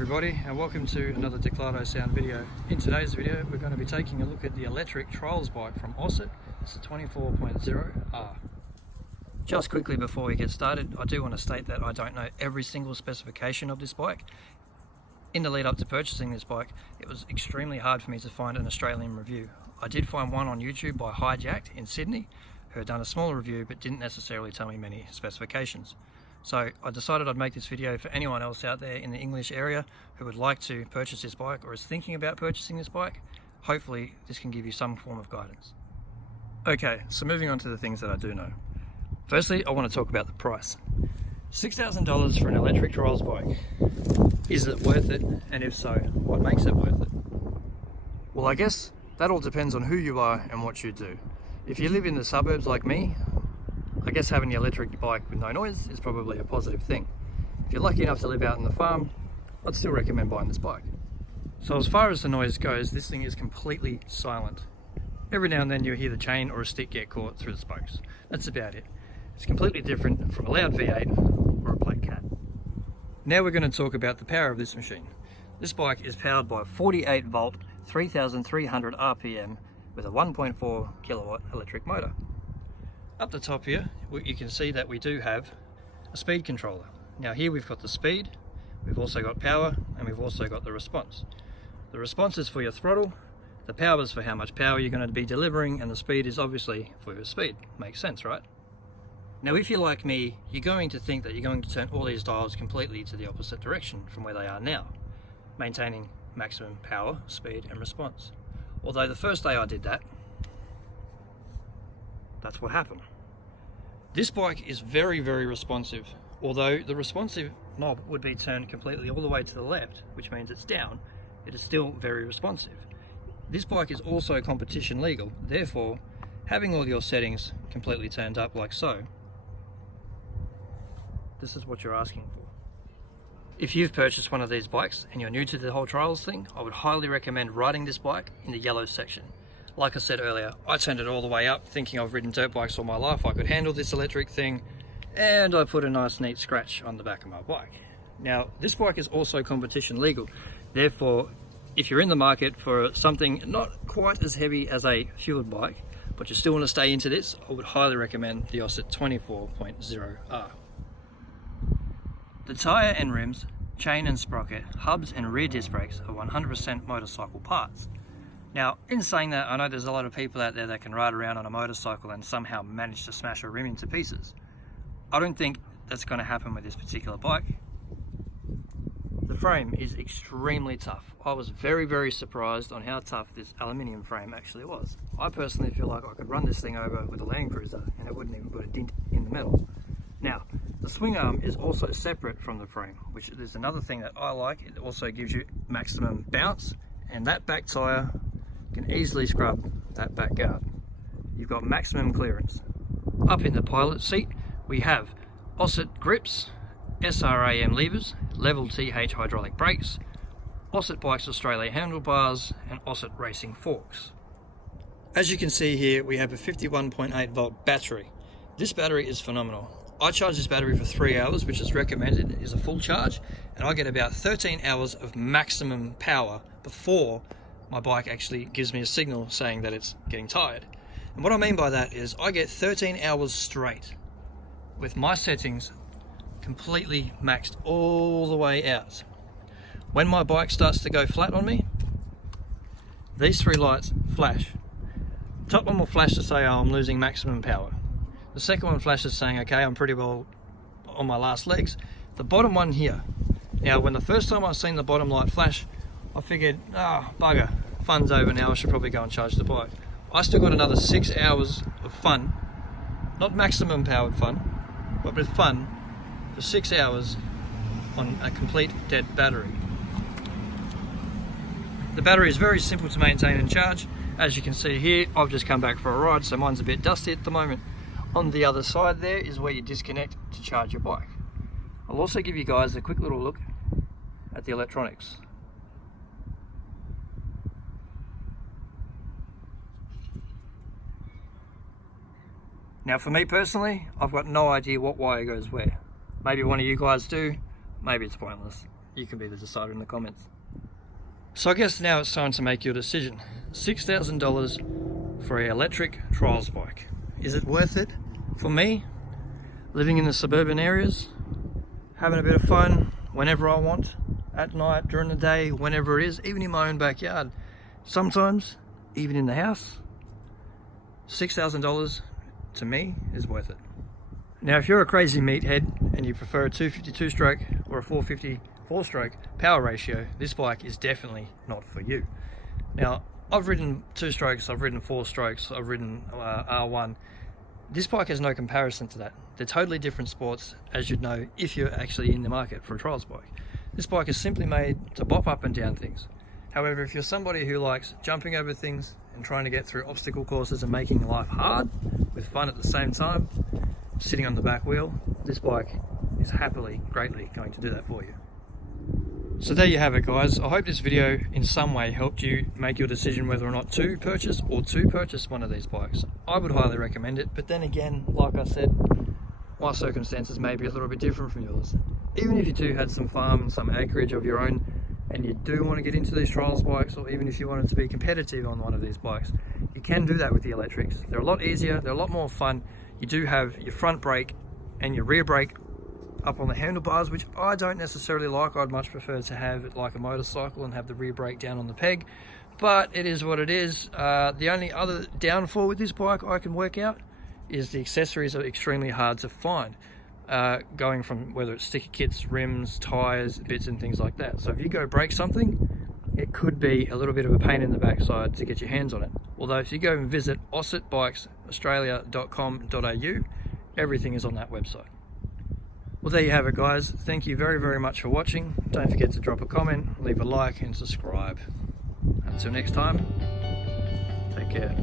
everybody, and welcome to another Declado Sound video. In today's video we're going to be taking a look at the electric trials bike from Oset. It's the 24.0R. Just quickly before we get started, I do want to state that I don't know every single specification of this bike. In the lead up to purchasing this bike, it was extremely hard for me to find an Australian review. I did find one on YouTube by Hijacked in Sydney, who had done a smaller review but didn't necessarily tell me many specifications. So I decided I'd make this video for anyone else out there in the English area who would like to purchase this bike or is thinking about purchasing this bike. Hopefully this can give you some form of guidance. Okay, so moving on to the things that I do know. Firstly, I want to talk about the price. $6,000 for an electric trials bike. Is it worth it? And if so, what makes it worth it? Well, I guess that all depends on who you are and what you do. If you live in the suburbs like me, I guess having the electric bike with no noise is probably a positive thing. If you're lucky enough to live out in the farm, I'd still recommend buying this bike. So as far as the noise goes, this thing is completely silent. Every now and then you hear the chain or a stick get caught through the spokes. That's about it. It's completely different from a loud V8 or a Black Cat. Now we're going to talk about the power of this machine. This bike is powered by 48 volt, 3300 RPM with a 1.4 kilowatt electric motor. Up the top here, you can see that we do have a speed controller. Now here we've got the speed, we've also got power, and we've also got the response. The response is for your throttle, the power is for how much power you're going to be delivering, and the speed is obviously for your speed. Makes sense, right? Now if you're like me, you're going to think that you're going to turn all these dials completely to the opposite direction from where they are now, maintaining maximum power, speed, and response. Although the first day I did that, that's what happened. This bike is very, very responsive. Although the responsive knob would be turned completely all the way to the left, which means it's down, it is still very responsive. This bike is also competition legal, therefore having all your settings completely turned up like so, this is what you're asking for. If you've purchased one of these bikes and you're new to the whole trials thing, I would highly recommend riding this bike in the yellow section. Like I said earlier, I turned it all the way up thinking I've ridden dirt bikes all my life, I could handle this electric thing, and I put a nice neat scratch on the back of my bike. Now this bike is also competition legal, therefore if you're in the market for something not quite as heavy as a fueled bike, but you still want to stay into this, I would highly recommend the Oset 24.0R. The tyre and rims, chain and sprocket, hubs and rear disc brakes are 100% motorcycle parts. Now, in saying that, I know there's a lot of people out there that can ride around on a motorcycle and somehow manage to smash a rim into pieces. I don't think that's going to happen with this particular bike. The frame is extremely tough. I was very, very surprised on how tough this aluminium frame actually was. I personally feel like I could run this thing over with a Land Cruiser and it wouldn't even put a dent in the metal. Now, the swing arm is also separate from the frame, which is another thing that I like. It also gives you maximum bounce, and that back tyre can easily scrub that back guard. You've got maximum clearance. Up in the pilot seat, we have Oset grips, SRAM levers, Level TH hydraulic brakes, Oset Bikes Australia handlebars, and Oset racing forks. As you can see here, we have a 51.8 volt battery. This battery is phenomenal. I charge this battery for 3 hours, which is recommended is a full charge, and I get about 13 hours of maximum power before my bike actually gives me a signal saying that it's getting tired. And what I mean by that is I get 13 hours straight with my settings completely maxed all the way out. When my bike starts to go flat on me, these three lights flash. The top one will flash to say, oh, I'm losing maximum power. The second one flashes saying, okay, I'm pretty well on my last legs. The bottom one here. Now, when the first time I seen the bottom light flash, I figured, bugger, fun's over now, I should probably go and charge the bike. I still got another 6 hours of fun, not maximum powered fun, but with fun for 6 hours on a complete dead battery. The battery is very simple to maintain and charge. As you can see here, I've just come back for a ride, so mine's a bit dusty at the moment. On the other side there is where you disconnect to charge your bike. I'll also give you guys a quick little look at the electronics. Now for me personally, I've got no idea what wire goes where. Maybe one of you guys do, maybe it's pointless. you can be the decider in the comments. So I guess now it's time to make your decision. $6,000 for an electric trials bike. Is it worth it? For me, living in the suburban areas, having a bit of fun whenever I want, at night, during the day, whenever it is, even in my own backyard, sometimes even in the house, $6,000 to me is worth it. Now if you're a crazy meathead and you prefer a 252 stroke or a 450 4-stroke power ratio, this bike is definitely not for you. Now I've ridden 2 strokes, I've ridden 4 strokes, I've ridden R1. This bike has no comparison to that. They're totally different sports, as you'd know if you're actually in the market for a trials bike. This bike is simply made to bop up and down things. However, if you're somebody who likes jumping over things and trying to get through obstacle courses and making life hard with fun at the same time, sitting on the back wheel, this bike is happily, greatly going to do that for you. So there you have it, guys. I hope this video in some way helped you make your decision whether or not to purchase one of these bikes. I would highly recommend it, but then again, like I said, my circumstances may be a little bit different from yours. Even if you do had some farm and some acreage of your own and you do want to get into these trials bikes, or even if you wanted to be competitive on one of these bikes, you can do that with the electrics. They're a lot easier, they're a lot more fun. You do have your front brake and your rear brake up on the handlebars, which I don't necessarily like. I'd much prefer to have it like a motorcycle and have the rear brake down on the peg, but it is what it is. The only other downfall with this bike I can work out is the accessories are extremely hard to find, going from whether it's sticker kits, rims, tires, bits and things like that. So if you go break something, it could be a little bit of a pain in the backside to get your hands on it. Although if you go and visit oset.australia.com.au, everything is on that website. Well, there you have it, guys. Thank you very, very much for watching. Don't forget to drop a comment, leave a like and subscribe. Until next time, take care.